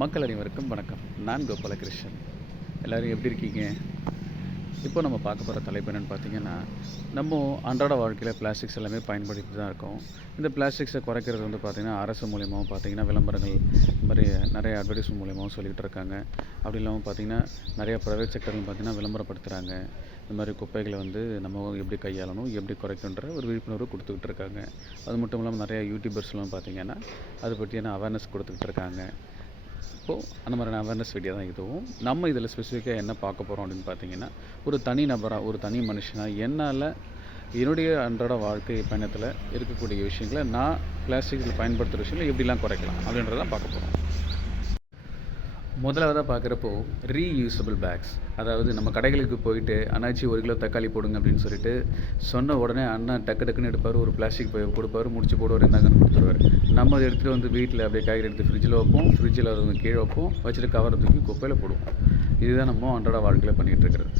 மக்கள் அனைவருக்கும் வணக்கம். நான் கோபாலகிருஷ்ணன். எல்லோரும் எப்படி இருக்கீங்க? இப்போ நம்ம பார்க்க போகிற தலைப்பு என்னென்னு பார்த்தீங்கன்னா, நம்ம அன்றாட வாழ்க்கையில் பிளாஸ்டிக்ஸ் எல்லாமே பயன்படுத்தி தான் இருக்கோம். இந்த பிளாஸ்டிக்ஸை குறைக்கிறது வந்து பார்த்திங்கன்னா, அரசு மூலியமாகவும் பார்த்திங்கன்னா விளம்பரங்கள் இந்த மாதிரி நிறைய அட்வர்டைஸ்மெண்ட் மூலியமாகவும் சொல்லிகிட்டு இருக்காங்க. அப்படி இல்லாமல் பார்த்திங்கன்னா நிறையா ப்ரைவேட் செக்டர்னு பார்த்திங்கன்னா விளம்பரப்படுத்துகிறாங்க. இந்த மாதிரி குப்பைகளை வந்து நம்ம எப்படி கையாளணும், எப்படி குறைக்கணுன்ற ஒரு விழிப்புணர்வு கொடுத்துக்கிட்டு இருக்காங்க. அது மட்டும் இல்லாமல் நிறையா யூடியூபர்ஸ்லாம் பார்த்திங்கன்னா அதை பற்றியான அவேர்னஸ் கொடுத்துக்கிட்டு இருக்காங்க. இப்போது அந்த மாதிரியான அவேர்னஸ் வீடியோ தான் இதுவும். நம்ம இதில் ஸ்பெசிஃபிக்காக என்ன பார்க்க போகிறோம் அப்படின்னு பார்த்தீங்கன்னா, ஒரு தனி நபராக, ஒரு தனி மனுஷனாக என்னால் என்னுடைய அன்றாட வாழ்க்கை பயணத்தில் இருக்கக்கூடிய விஷயங்களை நான் பிளாஸ்டிக்கில் பயன்படுத்துகிற விஷயங்களை எப்படிலாம் குறைக்கலாம் அப்படின்றதான் பார்க்க போகிறோம். முதலாவதாக பார்க்குறப்போ ரீயூசபிள் பேக்ஸ், அதாவது நம்ம கடைகளுக்கு போயிட்டு அண்ணாச்சி 1 கிலோ தக்காளி போடுங்க அப்படின்னு சொல்லிட்டு சொன்ன உடனே அண்ணா டக்குன்னு எடுப்பார், ஒரு பிளாஸ்டிக் பை கொடுப்பார், முடிச்சு போடுவார், என்னங்கன்னு கொடுத்துருவார். நம்ம அதை எடுத்துகிட்டு வந்து வீட்டில் அப்படியே காய்கறி எடுத்து ஃப்ரிட்ஜில் வைப்போம், ஃப்ரிட்ஜில் வந்து கீழே வைப்போம், வச்சுட்டு கவரை தூக்கி குப்பையில் போடுவோம். இதுதான் நம்ம அன்றாட வாழ்க்கையில் பண்ணிகிட்டு இருக்கிறது.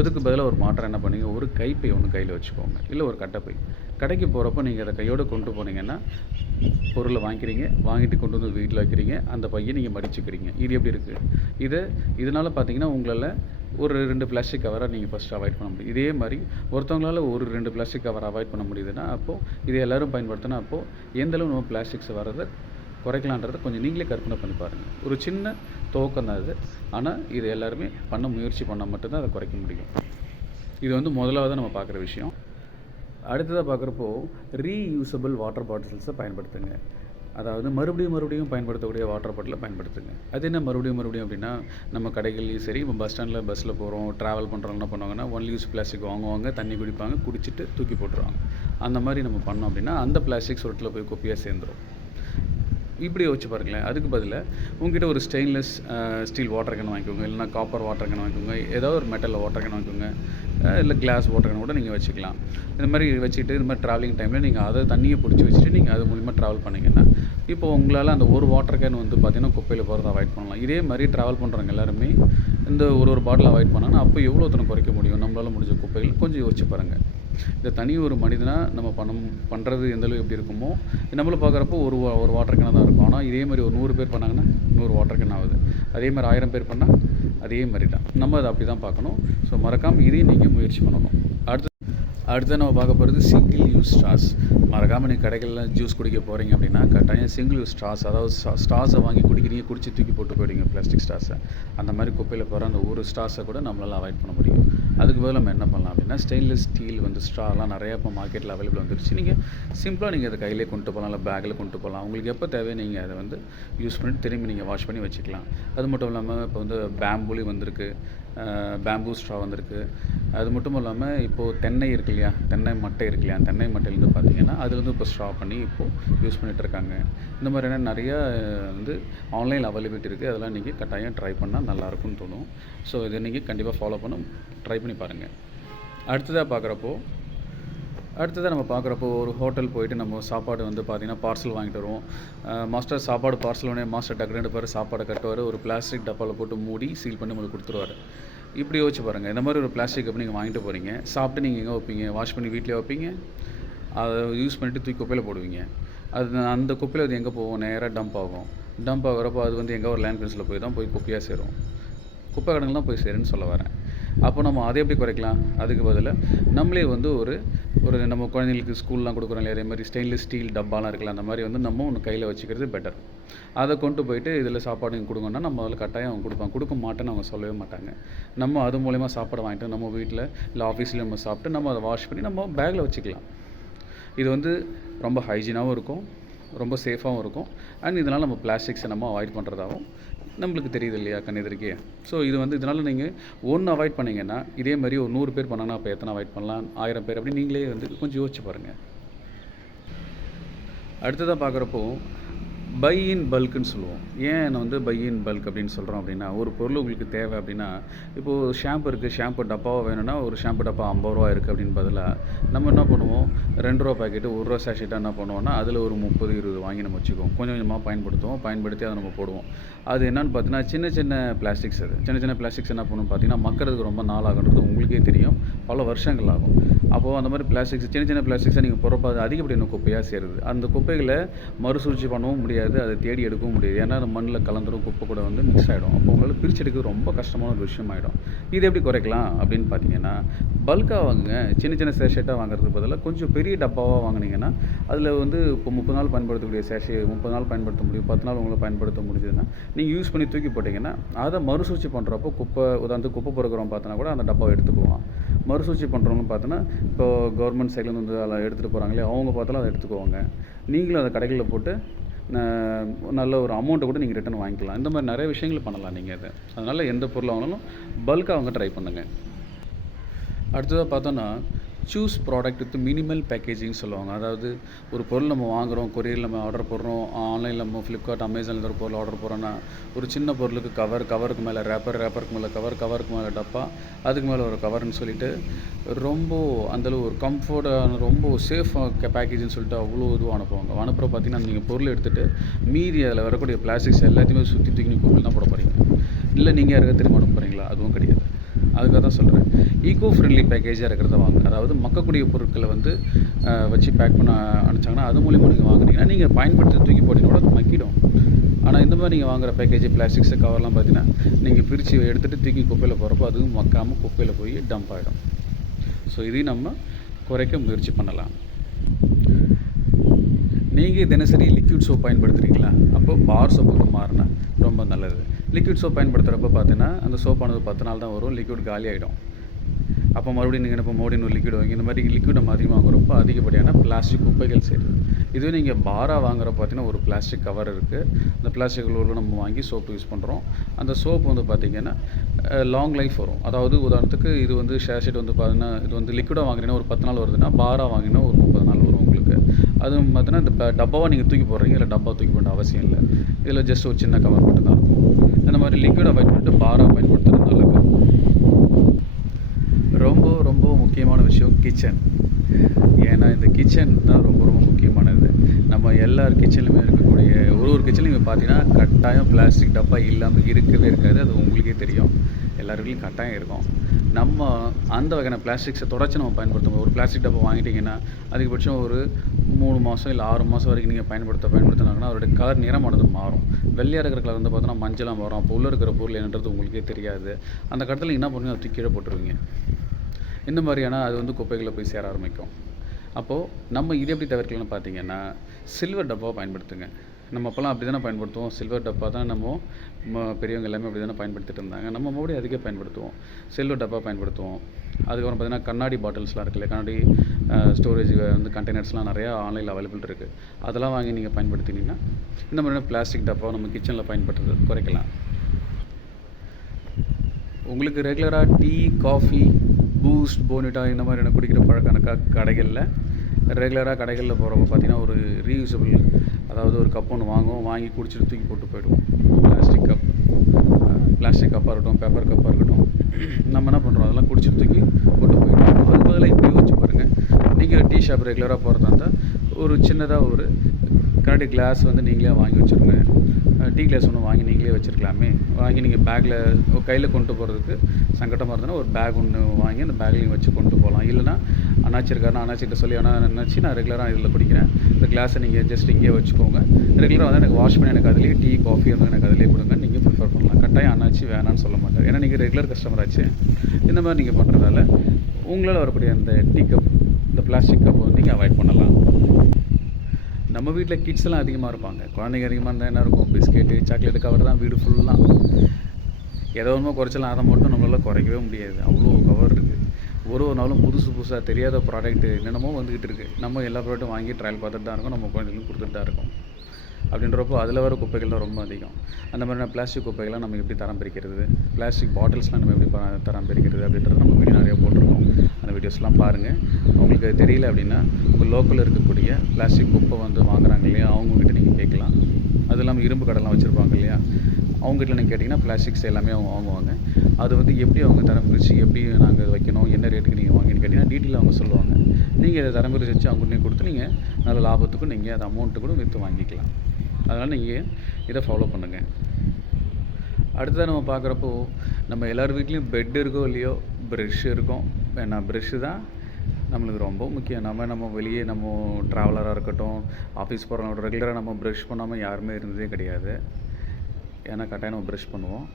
அதுக்கு பதிலாக ஒரு மாற்றம் என்ன பண்ணீங்க, ஒரு கைப்பை ஒன்று கையில் வச்சுக்கோங்க, இல்லை ஒரு கட்டைப்பை. கடைக்கு போகிறப்போ நீங்கள் அதை கையோடு கொண்டு போனீங்கன்னா பொருளை வாங்கிட்டு கொண்டு வந்து வீட்டில் வைக்கிறீங்க, அந்த பையை நீங்கள் மடிச்சுக்கிறீங்க. இது எப்படி இருக்குது? இதனால் பார்த்தீங்கன்னா உங்களால் ஒரு 2 பிளாஸ்டிக் கவரை நீங்கள் ஃபஸ்ட்டு அவாய்ட் பண்ண முடியும். இதே மாதிரி ஒருத்தவங்களால் ஒரு 2 பிளாஸ்டிக் கவரை அவாய்ட் பண்ண முடியுதுன்னா, அப்போது இதை எல்லோரும் பயன்படுத்தினா அப்போது எந்தளவு நம்ம பிளாஸ்டிக்ஸ் வரதை குறைக்கலான்றதை கொஞ்சம் நீங்களே கற்பனை பண்ணி பாருங்கள். ஒரு சின்ன துவக்கம் தான் இது. ஆனால் இது எல்லாருமே முயற்சி பண்ணால் மட்டும்தான் அதை குறைக்க முடியும். இது வந்து முதலாவது நம்ம பார்க்குற விஷயம். அடுத்ததாக பார்க்குறப்போ ரீயூசபிள் வாட்டர் பாட்டில்ஸை பயன்படுத்துங்க. அதாவது மறுபடியும் பயன்படுத்தக்கூடிய வாட்டர் பாட்டிலை பயன்படுத்துங்க. அது என்ன மறுபடியும் அப்படின்னா, நம்ம கடைகள்லையும் சரி, இப்போ பஸ் ஸ்டாண்டில் பஸ்ஸில் போகிறோம், ட்ராவல் பண்ணுறவங்க என்ன பண்ணுவாங்கன்னா, ஒன்லி யூஸ் பிளாஸ்டிக் வாங்குவாங்க, தண்ணி குடிப்பாங்க, குடிச்சிட்டு தூக்கி போட்டுருவாங்க. அந்த மாதிரி நம்ம பண்ணோம் அப்படின்னா அந்த பிளாஸ்டிக் சொட்டில் போய் குப்பையாக சேர்ந்துடும். இப்படி யோசிச்சு பாருங்களேன். அதுக்கு பதிலாக உங்ககிட்ட ஒரு ஸ்டெயின்லெஸ் ஸ்டீல் வாட்டர் கேன் வாங்கிக்கோங்க, இல்லைனா காப்பர் வாட்டர் கேன் வாங்கிக்கோங்க, ஏதாவது ஒரு மெட்டலில் வாட்டர் கேன் வாங்கிக்கோங்க, இல்லை கிளாஸ் வாட்டர் கேன் கூட நீங்கள் வச்சுக்கலாம். இந்த மாதிரி வச்சுக்கிட்டு இந்த மாதிரி ட்ராவலிங் டைமில் நீங்கள் அதை தண்ணியை பிடிச்சி வச்சுட்டு நீங்கள் அது மூலிமா ட்ராவல் பண்ணிங்கன்னா, இப்போ உங்களால் அந்த ஒரு வாட்டர் கேன் வந்து பார்த்திங்கன்னா குப்பையில் போகிறத அவாய்ட் பண்ணலாம். இதே மாதிரி ட்ராவல் பண்ணுறவங்க எல்லாருமே இந்த ஒரு பாட்டில் அவாய்ட் பண்ணாங்கன்னா அப்போ எவ்வளோ தூரம் குறைக்க முடியும் நம்மளால் முடிஞ்ச குப்பைகள் கொஞ்சம் யோசிச்சு பாருங்கள். இந்த தனி ஒரு மனிதனாக நம்ம பண்ணுறது எந்தளவு எப்படி இருக்குமோ, நம்மளை பார்க்குறப்போ ஒரு வாட்டர் கேனாக தான் இருக்கும். ஆனால் இதே மாதிரி ஒரு 100 பேர் பண்ணாங்கன்னா 100 வாட்டர் கேன் ஆகுது. அதே மாதிரி 1000 பேர் பண்ணால் அதே மாதிரி தான். நம்ம அதை அப்படி தான் பார்க்கணும். ஸோ மறக்காமல் இதையும் நீங்கள் முயற்சி பண்ணணும். அடுத்து நம்ம பார்க்க போகிறது சிங்கிள் யூஸ் ஸ்ட்ராஸ். மறக்காமல் நீங்கள் கடைகளில் ஜூஸ் குடிக்க போகிறீங்க அப்படின்னா கட்டாயம் சிங்கிள் யூஸ் ஸ்ட்ராஸ், அதாவது ஸ்ட்ராஸை வாங்கி குடிக்கிறீங்க, குடிச்சு தூக்கி போட்டு போயிடுங்க பிளாஸ்டிக் ஸ்ட்ராஸை. அந்த மாதிரி குப்பையில் போகிற அந்த ஒரு ஸ்ட்ராஸை கூட நம்மளால் அவாய்ட் பண்ண முடியும். அதுக்கு பதில் நம்ம என்ன பண்ணலாம் அப்படின்னா, ஸ்டெயின்லெஸ் ஸ்டீல் வந்து ஸ்ட்ராலாம் நிறையா இப்போ மார்க்கெட்டில் அவைலபிள் வந்துருச்சு. நீங்கள் சிம்பிளாக நீங்கள் அதை கையிலே கொண்டு போகலாம், இல்லை பேக்கில் கொண்டு போகலாம். உங்களுக்கு எப்போ தேவையோ நீங்கள் அதை வந்து யூஸ் பண்ணிட்டு திரும்பி நீங்கள் வாஷ் பண்ணி வச்சுக்கலாம். அது மட்டும் இல்லாமல் இப்போ வந்து பேம்புலி வந்திருக்கு, பேம்பூ ஸ்ட்ரா வந்திருக்கு. அது மட்டும் இல்லாமல் இப்போது தென்னை இருக்கு இல்லையா, தென்னை மட்டை இருக்கு இல்லையா, தென்னை மட்டையிலேருந்து பார்த்தீங்கன்னா அது வந்து இப்போ ஸ்ட்ரா பண்ணி இப்போது யூஸ் பண்ணிகிட்டு இருக்காங்க. இந்த மாதிரியான நிறையா வந்து ஆன்லைனில் அவைலபிலிட்டி இருக்குது. அதெல்லாம் நீங்கள் கட்டாயம் ட்ரை பண்ணால் நல்லாயிருக்கும்னு தோணும். ஸோ இதை நீங்கள் கண்டிப்பாக ஃபாலோ ட்ரை பண்ணி பாருங்கள். அடுத்ததாக நம்ம பார்க்குறப்போ ஒரு ஹோட்டல் போயிட்டு நம்ம சாப்பாடு வந்து பார்த்திங்கன்னா பார்சல் வாங்கிட்டு வருவோம். மாஸ்டர் சாப்பாடு பார்சல் உடனே மாஸ்டர் டக்குனு எடுப்பார், சாப்பாடை கட்டுவார், ஒரு பிளாஸ்டிக் டப்பாவில் போட்டு மூடி சீல் பண்ணி உங்களுக்கு கொடுத்துருவார். இப்படி யோசிச்சு பாருங்கள். இந்த மாதிரி ஒரு பிளாஸ்டிக் கப் நீங்கள் வாங்கிட்டு போகிறீங்க, சாப்பிட்டு நீங்கள் எங்கே வைப்பீங்க? வாஷ் பண்ணி வீட்டிலே வைப்பீங்க, அதை யூஸ் பண்ணிவிட்டு தூக்கி குப்பையில் போடுவீங்க. அந்த குப்பையில் அது எங்கே போகும்? நேராக டம்ப் ஆகும். டம்ப் ஆகிறப்போ அது வந்து எங்கே ஒரு லேண்ட்ஃபில்ஸில் போய் குப்பையாக சேரும். குப்பை கடங்கள் தான் போய் சேருன்னு சொல்ல வரேன். அப்போ நம்ம அதை எப்படி குறைக்கலாம்? அதுக்கு பதிலாக நம்மளே வந்து ஒரு நம்ம குழந்தைங்களுக்கு ஸ்கூல்லாம் கொடுக்குறோம் இல்லையா, அதே மாதிரி ஸ்டெயின்லெஸ் ஸ்டீல் டப்பாலாம் இருக்கலாம். அந்த மாதிரி வந்து நம்ம ஒன்று கையில் வச்சுக்கிறது பெட்டர். அதை கொண்டு போயிட்டு இதில் சாப்பாடு நீங்கள் கொடுங்கன்னா நம்ம அதில் கட்டாயம் அவங்க கொடுக்க மாட்டேன்னு அவங்க சொல்லவே மாட்டாங்க. நம்ம அது மூலயமா சாப்பாடு வாங்கிட்டு நம்ம வீட்டில் இல்லை ஆஃபீஸில் நம்ம சாப்பிட்டு நம்ம அதை வாஷ் பண்ணி நம்ம பேக்கில் வச்சுக்கலாம். இது வந்து ரொம்ப ஹைஜீனாகவும் இருக்கும், ரொம்ப சேஃபாகவும் இருக்கும். அண்ட் இதனால் நம்ம பிளாஸ்டிக்ஸை நம்ம அவாய்ட் பண்ணுறதாகவும் நம்மளுக்கு தெரியுது இல்லையா கண்ணெதிர்க்கே. ஸோ இது வந்து இதனால் நீங்கள் ஒன்று அவாய்ட் பண்ணிங்கன்னா இதே மாதிரி ஒரு 100 பேர் பண்ணாங்கன்னா அப்போ எத்தனை அவாய்ட் பண்ணலாம்? 1000 பேர். அப்படி நீங்களே வந்து கொஞ்சம் யோசிச்சு பாருங்கள். அடுத்ததாக பார்க்குறப்போ பை இன் பல்க்குன்னு சொல்லுவோம். ஏன் வந்து பை இன் பல்க் அப்படின்னு சொல்கிறோம் அப்படின்னா, ஒரு பொருள் உங்களுக்கு தேவை அப்படின்னா, இப்போது ஷாம்பு இருக்குது, ஷாம்பு டப்பாவாக வேணும்னா ஒரு ஷாம்பு டப்பா 50 ரூபா இருக்குது அப்படின்னு பதிலாக நம்ம என்ன பண்ணுவோம், 2 ரூபா பாக்கெட்டு 1 ரூபா சாஷெட்டாக என்ன பண்ணுவோம்னா அதில் ஒரு 30, 20 வாங்கி நம்ம வச்சுக்குவோம். கொஞ்சம் கொஞ்சமாக பயன்படுத்தி அதை நம்ம போடுவோம். அது என்னென்னு பார்த்தீங்கன்னா சின்ன பிளாஸ்டிக்ஸ். அது சின்ன பிளாஸ்டிக்ஸ் என்ன பண்ணும் பார்த்தீங்கன்னா, மக்கறதுக்கு ரொம்ப நாள் ஆகுன்றது உங்களுக்கே தெரியும், பல வருஷங்கள் ஆகும். அப்போது அந்த மாதிரி பிளாஸ்டிக்ஸ் சின்ன சின்ன பிளாஸ்டிக்ஸை நீங்கள் போகிறப்ப அது அதிகப்படியான குப்பையாக சேருது. அந்த குப்பைகளை மறுசுழற்சி பண்ணவும் முடியாது, அதை தேடி எடுக்கவும் முடியாது. ஏன்னா அது மண்ணில் கலந்துரும், குப்பை கூட வந்து மிக்ஸ் ஆகிடும். அப்போ உங்களால் பிரித்து எடுக்கிறது ரொம்ப கஷ்டமான ஒரு விஷயம் ஆகிடும். இது எப்படி குறைக்கலாம் அப்படின்னு பார்த்தீங்கன்னா, பல்காக வாங்குங்க. சின்ன சின்ன சேஷேட்டாக வாங்குறதுக்கு பதிலாக கொஞ்சம் பெரிய டப்பாவாக வாங்கினீங்கன்னா அதில் வந்து இப்போ 30 நாள் பயன்படுத்தக்கூடிய சேஷே 30 நாள் பயன்படுத்த முடியும், 10 நாள் உங்களால் பயன்படுத்த முடிஞ்சதுன்னா நீங்கள் யூஸ் பண்ணி தூக்கி போட்டிங்கன்னா அதை மறுசுழற்சி பண்ணுறப்போ உதாரணத்துக்கு குப்பை பொறுக்கிறவங்க பார்த்தோன்னா கூட அந்த டப்பாவை எடுத்துக்குவான். மறுசுழற்சி பண்ணுறவங்க பார்த்தோன்னா இப்போ கவர்மெண்ட் சைட்லேருந்து வந்து அதில் எடுத்துகிட்டு போகிறாங்களே அவங்க பார்த்தாலும் அதை எடுத்துக்குவாங்க. நீங்களும் அதை கடைகளில் போட்டு நல்ல ஒரு அமௌண்ட்டை கூட நீங்கள் ரிட்டர்ன் வாங்கிக்கலாம். இந்த மாதிரி நிறைய விஷயங்கள் பண்ணலாம் நீங்கள் அதை. அதனால் எந்த பொருள் வாங்கினாலும் பல்காக அவங்க ட்ரை பண்ணுங்கள். அடுத்ததாக பார்த்தோன்னா choose product with minimal packaging சொல்லுவாங்க. அதாவது ஒரு பொருள் நம்ம வாங்குகிறோம், கொரியரில் நம்ம ஆர்டர் போடுறோம், ஆன்லைனில் நம்ம ஃப்ளிப்கார்ட், அமேசானில் ஒரு பொருள் ஆர்டர் போடுறோன்னா ஒரு சின்ன பொருளுக்கு கவருக்கு மேலே ரேப்பருக்கு மேலே கவருக்கு மேலே டப்பா, அதுக்கு மேலே ஒரு கவர்னு சொல்லிட்டு ரொம்ப அந்தளவு ஒரு கம்ஃபர்டான ரொம்ப சேஃபாக பேக்கேஜின்னு சொல்லிட்டு அவ்வளோ இதுவும் அனுப்புவாங்க. அனுப்புகிற பார்த்தீங்கன்னா நீங்கள் பொருள் எடுத்துகிட்டு மீதி அதில் வரக்கூடிய பிளாஸ்டிக்ஸ் எல்லாத்தையுமே சுற்றி தூக்கி நீங்கள் பொருள் தான் போட போகிறீங்க. இல்லை நீங்கள் யாருக்காவது திரும்ப அனுப்ப போகிறீங்களா? அதுவும் கிடையாது. அதுக்காக தான் சொல்கிறேன், ஈகோ ஃப்ரெண்ட்லி பேக்கேஜாக இருக்கிறத வாங்க. அதாவது மக்கக்கூடிய பொருட்களை வந்து வச்சு பேக் பண்ண அனுப்பிச்சாங்கன்னா அது மூலிமா நீங்கள் வாங்குனீங்கன்னா நீங்கள் பயன்படுத்தி தூக்கி போட்டிங்கன்னா அது மக்கிடும். ஆனால் இந்த மாதிரி நீங்கள் வாங்குகிற பேக்கேஜ் பிளாஸ்டிக்ஸு கவர்லாம் பார்த்தீங்கன்னா நீங்கள் பிரித்து எடுத்துகிட்டு தூக்கி குப்பையில் போகிறப்போ அதுவும் மக்காமல் குப்பையில் போய் டம்ப் ஆகிடும். ஸோ இதையும் நம்ம குறைக்க முயற்சி பண்ணலாம். நீங்கள் தினசரி லிக்விட் சோப் பயன்படுத்துகிறீங்களா? அப்போது பார் சோப்புக்கு மாறினா ரொம்ப நல்லது. லிக்விட் சோப் பயன்படுத்துகிறப்ப பார்த்தீங்கன்னா அந்த சோப்பானது 10 நாள் தான் வரும், லிக்விட் காலி ஆகிடும். அப்போ மறுபடியும் நீங்கள் இப்போ மோடின்னு ஒரு லிக்விட் வாங்கி இந்த மாதிரி லிக்விட் நம்ம அதிகமாக வாங்குறப்போ அதிகப்படியான பிளாஸ்டிக் குப்பைகள் சேருது. இதுவே நீங்கள் பாராக வாங்குறப்ப பார்த்தீங்கன்னா ஒரு பிளாஸ்டிக் கவர் இருக்குது, அந்த பிளாஸ்டிக் கவரில் நம்ம வாங்கி சோப்பு யூஸ் பண்ணுறோம். அந்த சோப்பு வந்து பார்த்திங்கன்னா லாங் லைஃப் வரும். அதாவது உதாரணத்துக்கு இது வந்து ஷேர்ஷீட் வந்து பார்த்தீங்கன்னா இது வந்து லிக்விடாக வாங்குறீங்கன்னா ஒரு 10 நாள் வருதுன்னா பாராக வாங்கினா ஒரு 30 நாள் வரும் உங்களுக்கு. அதுவும் பார்த்தீங்கன்னா இந்த டப்பாவாக நீங்கள் தூக்கி போடுறீங்க, இல்லை டப்பா தூக்கி போட அவசியம் இல்லை. இதில் ஜஸ்ட் ஒரு சின்ன கவர் மட்டும் தான் இருக்கும். இந்த மாதிரி லிக்விடை பயன்படுத்தி பாராக பயன்படுத்துறது நல்லது. ரொம்ப ரொம்ப முக்கியமான விஷயம் கிச்சன். ஏன்னா இந்த கிச்சன் தான் ரொம்ப ரொம்ப முக்கியமானது. நம்ம எல்லார் கிச்சன்லையுமே இருக்கக்கூடிய ஒரு கிச்சன்லையும் பார்த்தீங்கன்னா கட்டாயம் பிளாஸ்டிக் டப்பா இல்லாமல் இருக்கவே இருக்காது. அது உங்களுக்கே தெரியும், எல்லாருக்கும் கட்டாயம் இருக்கும். நம்ம அந்த வகையான பிளாஸ்டிக்ஸை தொடர்ச்சி நம்ம பயன்படுத்தும். ஒரு பிளாஸ்டிக் டப்பா வாங்கிட்டிங்கன்னா அதிகபட்சம் ஒரு 3 மாதம் இல்லை 6 மாதம் வரைக்கும் நீங்கள் பயன்படுத்தினாங்கன்னா அதோடைய கலர் நிறமானது மாறும். வெள்ளையாக இருக்கிற கலர் வந்து பார்த்தோன்னா மஞ்சளாக மாறும். அப்போ உள்ளே இருக்கிற பொருள் என்னன்றது உங்களுக்கே தெரியாது. அந்த கடத்தில் என்ன பண்ணுவீங்க, அதை கீழே போட்டுருவீங்க. இந்த மாதிரியான அது வந்து குப்பைகளில் போய் சேர ஆரம்பிக்கும். அப்போது நம்ம இதை எப்படி தவிர்க்கலாம்னு பார்த்தீங்கன்னா சில்வர் டப்பாவை பயன்படுத்துங்க. நம்ம அப்போல்லாம் அப்படி தானே பயன்படுத்துவோம். சில்வர் டப்பா தான் நம்ம பெரியவங்க எல்லாமே அப்படி தானே பயன்படுத்திட்டு இருந்தாங்க. நம்ம மறுபடியும் அதுக்கே பயன்படுத்துவோம், சில்வர் டப்பா பயன்படுத்துவோம். அதுக்கப்புறம் பார்த்திங்கன்னா கண்ணாடி பாட்டில்ஸ்லாம் இருக்குல்ல, கண்ணாடி ஸ்டோரேஜ் வந்து கண்டெய்னர்ஸ்லாம் நிறையா ஆன்லைனில் அவைலபிள் இருக்குது. அதெல்லாம் வாங்கி நீங்கள் பயன்படுத்தினீங்கன்னா இந்த மாதிரியான பிளாஸ்டிக் டப்பாவை நம்ம கிச்சனில் பயன்படுத்துறது குறைக்கலாம். உங்களுக்கு ரெகுலராக டீ, காஃபி, பூஸ்ட், போனிட்டா இந்த மாதிரியான குடிக்கிற பழக்கான கடைகளில் ரெகுலராக கடைகளில் போகிறப்ப பார்த்திங்கன்னா ஒரு ரீயூசபிள், அதாவது ஒரு கப் ஒன்று வாங்கி குடிச்சிட்டு தூக்கி போட்டு போயிடுவோம். பிளாஸ்டிக் கப்பாக இருக்கட்டும், பேப்பர் கப்பாக இருக்கட்டும், நம்ம என்ன பண்ணுறோம் அதெல்லாம் குடிச்சிட்டு தூக்கி போட்டு போயிடுவோம். அது பதிலாக இப்படி வச்சு பாருங்கள். நீங்கள் டீ ஷாப் ரெகுலராக போகிறதா இருந்தால் ஒரு சின்னதாக ஒரு கண்ணாடி கிளாஸ் வந்து நீங்களே வாங்கி வச்சுருங்க. டீ கிளாஸ் ஒன்று வாங்கி நீங்களே வச்சுருக்கலாமே. வாங்கி நீங்கள் பேக்கில் கையில் கொண்டு போகிறதுக்கு சங்கடமாக இருந்ததுன்னா ஒரு பேக் ஒன்று வாங்கி அந்த பேக்லையும் வச்சு கொண்டு போகலாம். இல்லைனா அண்ணாச்சி இருக்காருன்னா அண்ணாச்சிட்ட சொல்லி அண்ணாச்சி நான் ரெகுலராக இதில் குடிக்கிறேன், இந்த கிளாஸை நீங்கள் ஜஸ்ட் இங்கேயே வச்சுக்கோங்க, ரெகுலராக வந்து எனக்கு வாஷ் பண்ணி எனக்கு அதிலேயே டீ, காஃபி வந்து எனக்கு அதிலே கொடுங்க, நீங்கள் ப்ரிஃபர் பண்ணலாம். கட்டாயம் அண்ணாச்சி வேணான்னு சொல்ல மாட்டார். ஏன்னா நீங்கள் ரெகுலர் கஸ்டமர் ஆச்சு. இந்த மாதிரி நீங்கள் பண்ணுறதால உங்களால் வரக்கூடிய அந்த டீ கப், இந்த பிளாஸ்டிக் கப் வந்து நீங்கள் அவாய்ட் பண்ணலாம். நம்ம வீட்டில் கிட்ஸ்லாம் அதிகமாக இருப்பாங்க. குழந்தைங்க அதிகமாக இருந்தால் என்ன இருக்கும், பிஸ்கெட்டு, சாக்லேட்டு கவர் தான் வீடு ஃபுல்லாக. ஏதோ ஒன்றுமோ குறைச்சலாம், அதை மட்டும் நம்மளால் குறைக்கவே முடியாது. அவ்வளோ கவர் இருக்குது. ஒரு நாளும் புதுசாக தெரியாத ப்ராடக்ட்டு என்னென்னமோ வந்துக்கிட்டு இருக்குது. நம்ம எல்லா ப்ராடக்ட்டும் வாங்கி ட்ரையல் பார்த்துட்டு தான் இருக்கோம், நம்ம குழந்தைகளும் கொடுத்துட்டு தான் இருக்கோம். அப்படின்றப்போ அதில் வர குப்பைகள் தான் ரொம்ப அதிகம். அந்த மாதிரியான பிளாஸ்டிக் குப்பைகள்லாம் நம்ம எப்படி தரம் பிரிக்கிறது, பிளாஸ்டிக் பாட்டில்ஸ்லாம் நம்ம எப்படி தரம் பிரிக்கிறது அப்படின்றது நம்ம வீடியோ நிறையா போட்டிருக்கோம். அந்த வீடியோஸ்லாம் பாருங்கள். உங்களுக்கு அது தெரியல அப்படின்னா உங்கள் லோக்கலில் இருக்கக்கூடிய பிளாஸ்டிக் குப்பை வந்து வாங்குறாங்க இல்லையா, அவங்கக்கிட்ட நீங்கள் கேட்கலாம். அது இல்லாமல் இரும்பு கடைலாம் வச்சுருப்பாங்க இல்லையா, அவங்ககிட்ட நீங்கள் கேட்டிங்கன்னா பிளாஸ்டிக்ஸ் எல்லாமே அவங்க வாங்குவாங்க. அது வந்து எப்படி அவங்க தரம் பிரித்து எப்படி நாங்கள் வைக்கணும், என்ன ரேட்டுக்கு நீங்கள் வாங்கின்னு கேட்டிங்கன்னா டீட்டெயிலாக அவங்க சொல்லுவாங்க. நீங்கள் இதை தரம் பிரித்து வச்சு அவங்ககிட்ட கொடுத்து நீங்கள் நல்ல லாபத்துக்கும் நீங்கள் அது அமௌண்ட்டு கூட விற்று வாங்கிக்கலாம். அதனால் நீங்கள் இதை ஃபாலோ பண்ணுங்கள். அடுத்ததாக நம்ம பார்க்குறப்போ நம்ம எல்லோரு வீட்லேயும் பெட் இருக்கோ இல்லையோ ப்ரெஷ் இருக்கும். ஏன்னா ப்ரெஷ்ஷு தான் நம்மளுக்கு ரொம்ப முக்கியம். நம்ம வெளியே ட்ராவலராக இருக்கட்டும், ஆஃபீஸ் போகிறவங்களோட ரெகுலராக நம்ம ப்ரஷ் பண்ணாமல் யாருமே இருந்ததே கிடையாது. ஏன்னா கட்டாயம் நம்ம ப்ரஷ் பண்ணுவோம்.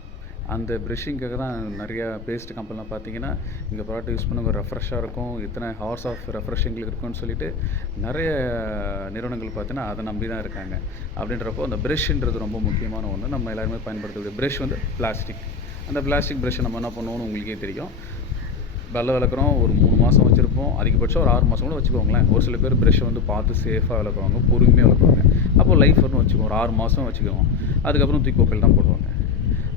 அந்த ப்ரஷ்ஷிங்காக தான் நிறையா பேஸ்ட் கம்பெனிலாம் பார்த்தீங்கன்னா, இந்த ப்ராடக்ட் யூஸ் பண்ணுங்க ரெஃப்ரெஷ்ஷாக இருக்கும், இத்தனை ஹவர்ஸ் ஆஃப் ரெஃப்ரெஷிங் இருக்குன்னு சொல்லிட்டு நிறைய நிறுவனங்கள் பார்த்தீங்கன்னா அதை நம்பி தான் இருக்காங்க. அப்படின்றப்போ அந்த ப்ரஷ்ன்றது ரொம்ப முக்கியமான ஒன்று. நம்ம எல்லாருமே பயன்படுத்தக்கூடிய ப்ரஷ் வந்து பிளாஸ்டிக். அந்த பிளாஸ்டிக் ப்ரஷ்ஷை நம்ம என்ன பண்ணுவோம்னு உங்களுக்கே தெரியும். பல்ல விளக்குறோம், ஒரு 3 மாதம் வச்சுருப்போம், அதிகபட்சம் ஒரு 6 மாதம் கூட வச்சுக்கோங்களேன். ஒரு சில பேர் ப்ரஷ்ஷை வந்து பார்த்து சேஃபாக விளக்குவாங்க, பொறுமையாக விளக்குவாங்க. அப்போ லைஃப் வரும்னு வச்சுக்குவோம், ஒரு 6 மாதம் வச்சுக்குவோம். அதுக்கப்புறம் தூக்கி குப்பையில் தான் போடுவாங்க.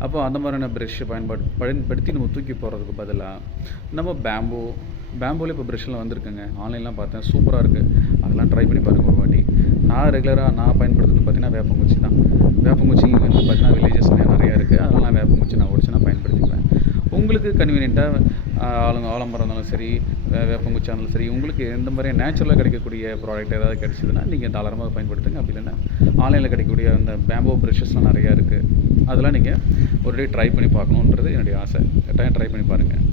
அப்போ அந்த மாதிரியான ப்ரஷ்ஷை பயன்படுத்தி நம்ம தூக்கி போடுறதுக்கு பதிலாக நம்ம பேம்போவில் இப்போ ப்ரஷ்ஷெலாம் வந்திருக்குங்க. ஆன்லைன்லாம் பார்த்தேன், சூப்பராக இருக்குது. அதெல்லாம் ட்ரை பண்ணி பாருங்கள் ஒரு வாட்டி. நான் பயன்படுத்துறது பார்த்தீங்கன்னா வேப்பங்குச்சி தான். வேப்பங்குச்சி வந்து பார்த்தீங்கன்னா வில்லேஜஸ் நிறையா இருக்குது. அதெல்லாம் வேப்பங்குச்சி நான் பயன்படுத்திக்குவேன். உங்களுக்கு கன்வீனியண்ட்டாக ஆலமரம் இருந்தாலும் சரி, வேப்பங்குச்சி இருந்தாலும் சரி, உங்களுக்கு எந்த மாதிரி நேச்சுரலாக கிடைக்கக்கூடிய ப்ராடக்ட் ஏதாவது கிடைச்சிதுன்னா நீங்கள் தாராளமாக பயன்படுத்துங்க. அப்படி இல்லைன்னா ஆன்லைனில் கிடைக்கக்கூடிய அந்த பேம்போ ப்ரஷஸ்லாம் நிறையா இருக்குது. அதெல்லாம் நீங்கள் ஒரு டே ட்ரை பண்ணி பார்க்கணுன்றது என்னுடைய ஆசை. கட்டாயம் ட்ரை பண்ணி பாருங்கள்.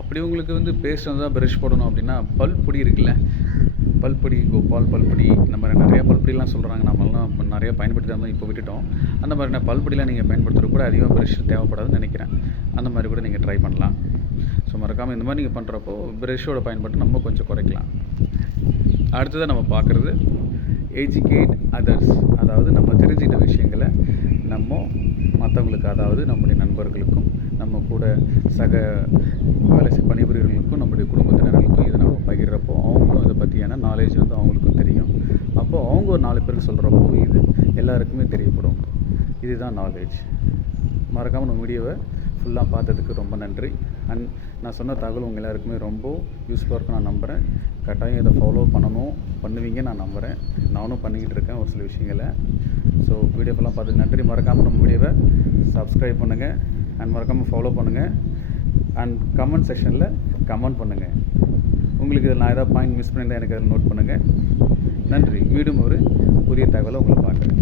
அப்படி உங்களுக்கு வந்து பேஸ்ட் வந்து தான் ப்ரஷ் போடணும் அப்படின்னா பல்பொடி இருக்குல்ல, பல்பொடி, கோபால் பல்பொடி, இந்த மாதிரி நிறையா பல்பொடிலாம் சொல்கிறாங்க. நம்மளாம் நிறையா பயன்படுத்தி தான் இப்போ விட்டுட்டோம். அந்த மாதிரி பல்பொடிலாம் நீங்கள் பயன்படுத்துறது கூட அதிகமாக ப்ரஷ் தேவைப்படாதுன்னு நினைக்கிறேன். அந்த மாதிரி கூட நீங்கள் ட்ரை பண்ணலாம். ஸோ மறக்காமல் இந்த மாதிரி நீங்கள் பண்ணுறப்போ ப்ரஷ்ஷோட பயன்பாட்டை நம்ம கொஞ்சம் குறைக்கலாம். அடுத்ததாக நம்ம பார்க்குறது எஜுகேட் அதர்ஸ். அதாவது நம்ம தெரிஞ்சிட்ட விஷயங்களை நம்ம மற்றவங்களுக்கு, அதாவது நம்முடைய நண்பர்களுக்கும், நம்ம கூட சக வேலை பணிபுரியர்களுக்கும், நம்முடைய குடும்பத்தினர்களுக்கும் இதை நம்ம பகிர்றப்போ அவங்களும் இதை பற்றியான நாலேஜ் வந்து அவங்களுக்கும் தெரியும். அப்போது அவங்க ஒரு 4 பேருக்கு சொல்கிறப்போ இது எல்லாருக்குமே தெரியப்படும். இதுதான் நாலேஜ். மறக்காமல் நம்ம வீடியோவை ஃபுல்லாக பார்த்ததுக்கு ரொம்ப நன்றி. அண்ட் நான் சொன்ன தகவல் உங்கள் எல்லாருக்குமே ரொம்ப யூஸ்ஃபுல்லாக இருக்கும் நான் நம்புகிறேன். கட்டாயம் இதை ஃபாலோ பண்ணுவீங்க நான் நம்புகிறேன். நானும் பண்ணிக்கிட்டு இருக்கேன் ஒரு சில விஷயங்களை. ஸோ வீடியோ ஃபுல்லாக பார்த்துக்கு நன்றி. மறக்காமல் நம்ம வீடியோவை சப்ஸ்கிரைப் பண்ணுங்கள் அண்ட் மறக்காமல் ஃபாலோ பண்ணுங்கள். அண்ட் கமெண்ட் செக்ஷனில் கமெண்ட் பண்ணுங்கள். உங்களுக்கு இதில் நான் ஏதாவது பாயிண்ட் மிஸ் பண்ணியிருந்தால் எனக்கு அதில் நோட் பண்ணுங்கள். நன்றி. மீண்டும் ஒரு புதிய தகவலை உங்களை பார்க்குறேன்.